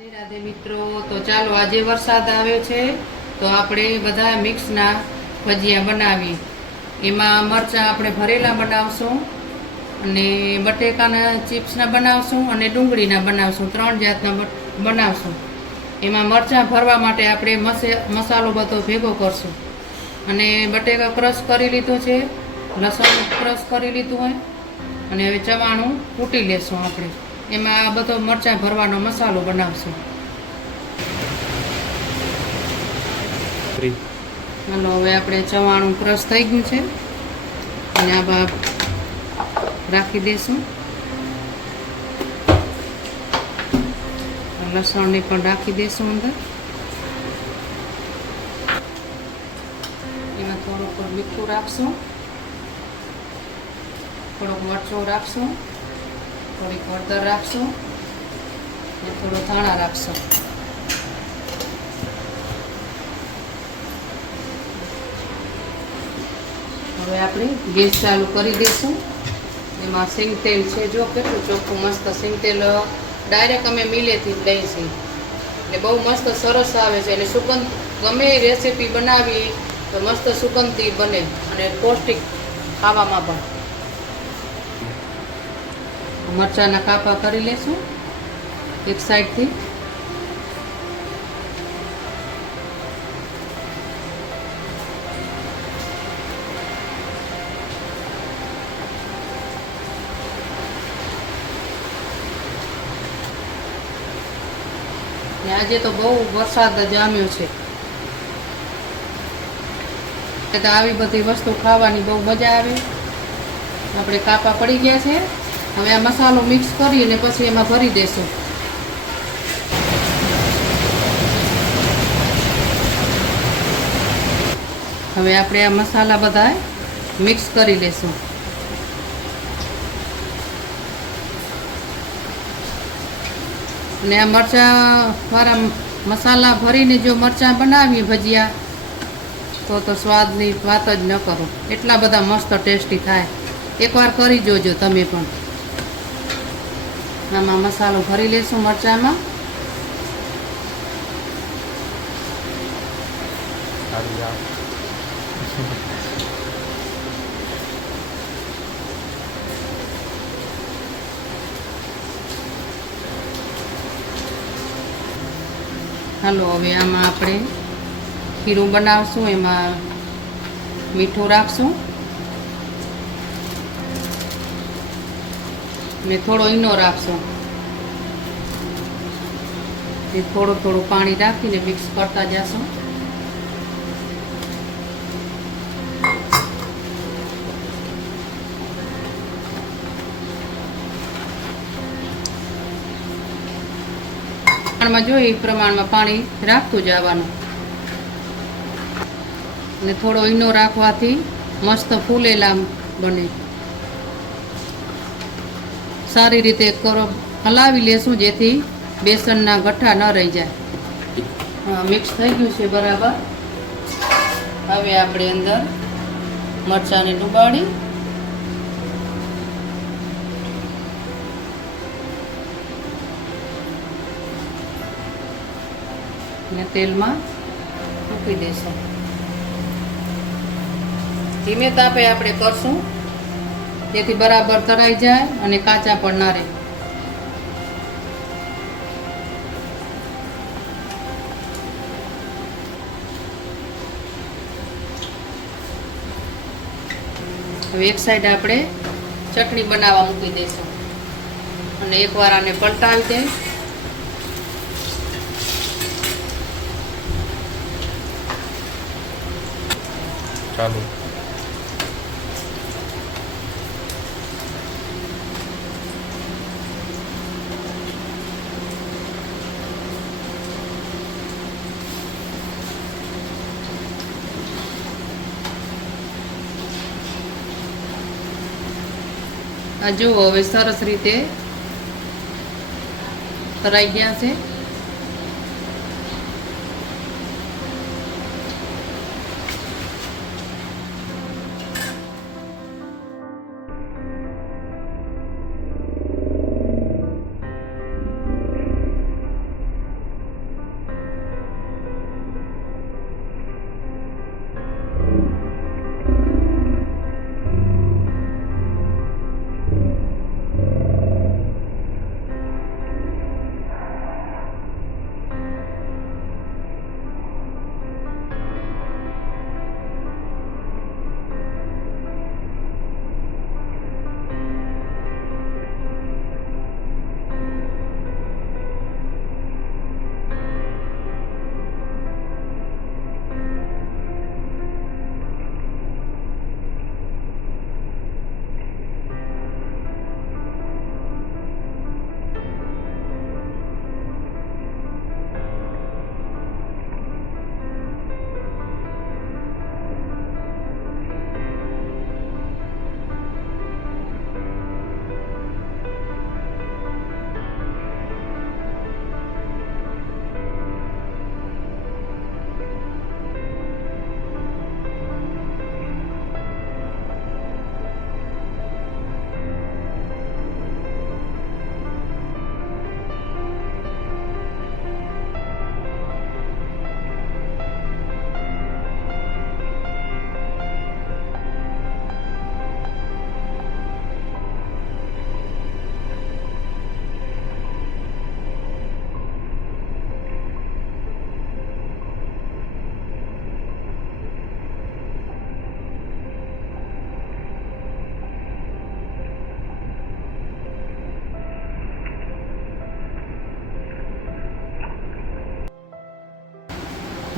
રાધે રાધે મિત્રો, તો ચાલો આજે વરસાદ આવ્યો છે તો આપણે બધા મિક્સના ભજીયા બનાવી. એમાં મરચાં આપણે ભરેલા બનાવશું અને બટેકાના ચિપ્સના બનાવશું અને ડુંગળીના બનાવશું. 3 જાતના બનાવશું. એમાં મરચાં ભરવા માટે આપણે મસાલો બધો ભેગો કરશું. અને બટેકા ક્રશ કરી લીધો છે, લસણ ક્રશ કરી લીધું હોય અને હવે ચવાણું કૂટી લેશું આપણે. એમાં આ બધો મરચાં ભરવાનો મસાલો બનાવશું. હાલો, હવે આપણે ચવાણું ક્રશ થઈ ગયું છે અને આ રાખી દઈશું. લસણને પણ રાખી દઈશું અંદર. એમાં થોડુંક મીઠું રાખશું, થોડોક મરચું રાખશું, થોડીક હળદર રાખશું અને થોડો ધાણા રાખશું. હવે આપણે ગેસ ચાલુ કરી દઈશું. એમાં સિંગ તેલ છે, જો કેટલું ચોખ્ખું મસ્ત સિંગ તેલ ડાયરેક્ટ અમે મિલેથી જ લઈએ છીએ એટલે બહુ મસ્ત સરસ આવે છે. અને સુગંધ ગમે એ રેસીપી બનાવી તો મસ્ત સુગંધથી બને અને પૌષ્ટિક ખાવામાં પણ. મરચાંના કાપા કરી લેશું એક સાઈડથી. આજે તો બહુ વરસાદ જામ્યો છે, તો આવી બધી વસ્તુ ખાવાની બહુ મજા આવે. આપણે કાપા પડી ગયા છે. હવે આ મસાલો મિક્સ કરી અને પછી એમાં ભરી દેશું. હવે આપણે આ મસાલા બધા મિક્સ કરી લેશું. અને આ મરચાં વાળા મસાલા ભરીને જો મરચાં બનાવીએ ભજીયા તો સ્વાદની વાત જ ન કરો, એટલા બધા મસ્ત ટેસ્ટી થાય. એકવાર કરી જોજો તમે પણ. આમાં મસાલો ભરી લેશું મરચાંમાં. હાલો, હવે આમાં આપણે ખીરું બનાવશું. એમાં મીઠું રાખશું ને થોડો ઈનો રાખશું. થોડું થોડું પાણી રાખીને મિક્સ કરતા જશું. જોઈએ એ પ્રમાણમાં પાણી રાખતું જવાનું. અને થોડો ઈનો રાખવાથી મસ્ત ફૂલેલા બને. સારી રીતે હલાવી લેશું જેથી બેસનના ગઠ્ઠા ન રહી જાય. મિક્સ થઈ ગયું છે બરાબર. હવે આપણે અંદર મરચાંને ડુબાડી ને તેલમાં મૂકી દઈશું. ધીમે તાપે આપણે કરશું જેથી બરાબર તળાઈ જાય અને કાચા પણ ના રહે. હવે એક સાઈડ આપણે ચટણી બનાવવા મૂકી દઈશું અને એકવાર આને પલટાવી દે. ચાલો, આ જુઓ હવે સરસ રીતે તરાઈ ગયા છે.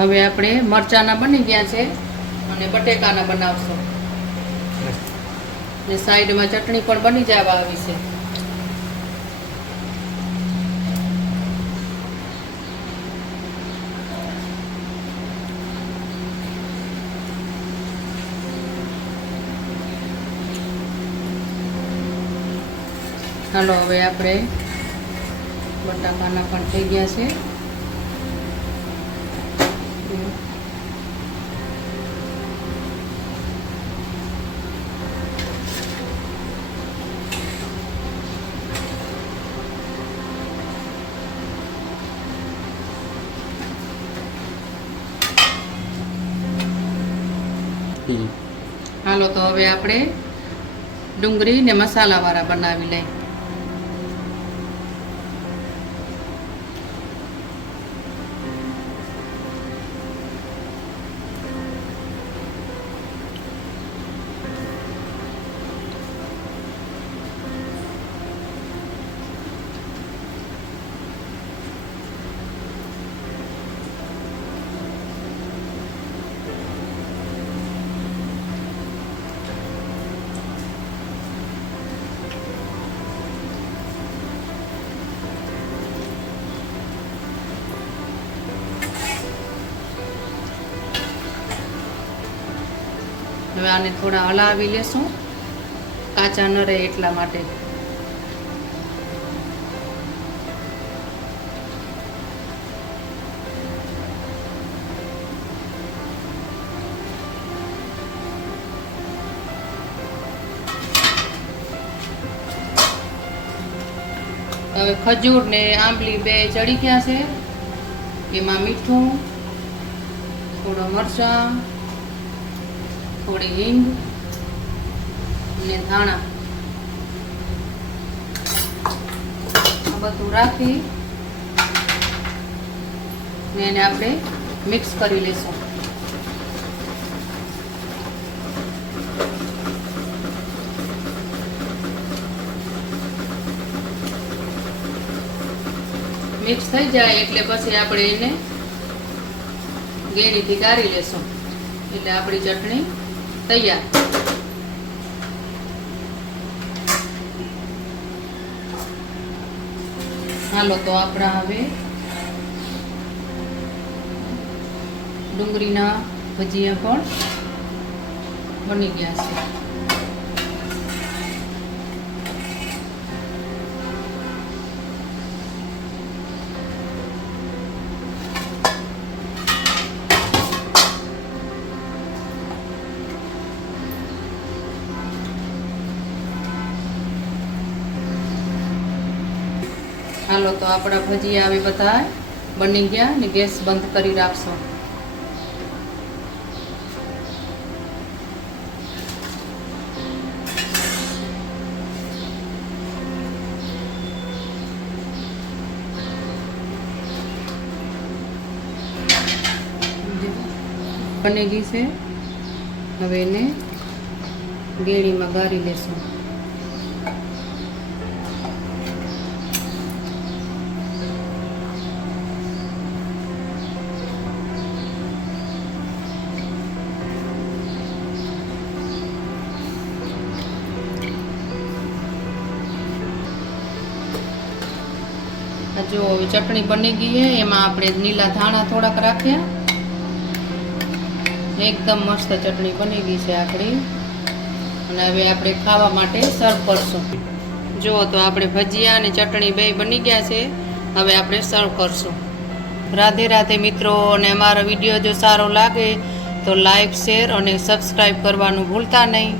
હવે આપણે મરચાના બની ગયા છે અને બટેકાના બનાવશું ને સાઈડમાં ચટણી પણ બની જવા આવી છે. ચાલો હવે આપણે બટાકાના પણ થઈ ગયા છે. હાલો તો હવે આપણે ડુંગળી ને મસાલાવાળા બનાવી લઈએ. હવે આને થોડા હલાવી લેશું, કાચા ન રહે એટલા માટે. હવે ખજૂર ને આંબલી બે ચડી ગયા છે. એમાં મીઠું, થોડો મરચાં, થોડી હિંગ અને ધાણા આ બધું રાખી એને આપણે મિક્સ કરી લઈશું. મિક્સ થઈ જાય એટલે પછી આપણે એને ગેડીથી ગાળી લેશું એટલે આપણી ચટણી તૈયાર. હાલો તો આપણા હવે ડુંગળીના ભજીયા પણ બની ગયા છે. હાલો તો આપણા ભજીયા આવી બધા બની ગયા ને ગેસ બંધ કરી રાખશો. બની ગઈ છે. હવે એને ગેળીમાં ગાળી લેશું. જો હવે ચટણી બની ગઈ છે. એમાં આપણે લીલા ધાણા થોડાક રાખ્યા. એકદમ મસ્ત ચટણી બની ગઈ છે આપણી. અને હવે આપણે ખાવા માટે સર્વ કરશું. જુઓ તો આપણે ભજીયા અને ચટણી બે બની ગયા છે. હવે આપણે સર્વ કરશું. રાધે રાધે મિત્રો. અને અમારો વિડીયો જો સારો લાગે તો લાઈક, શેર અને સબસ્ક્રાઈબ કરવાનું ભૂલતા નહીં.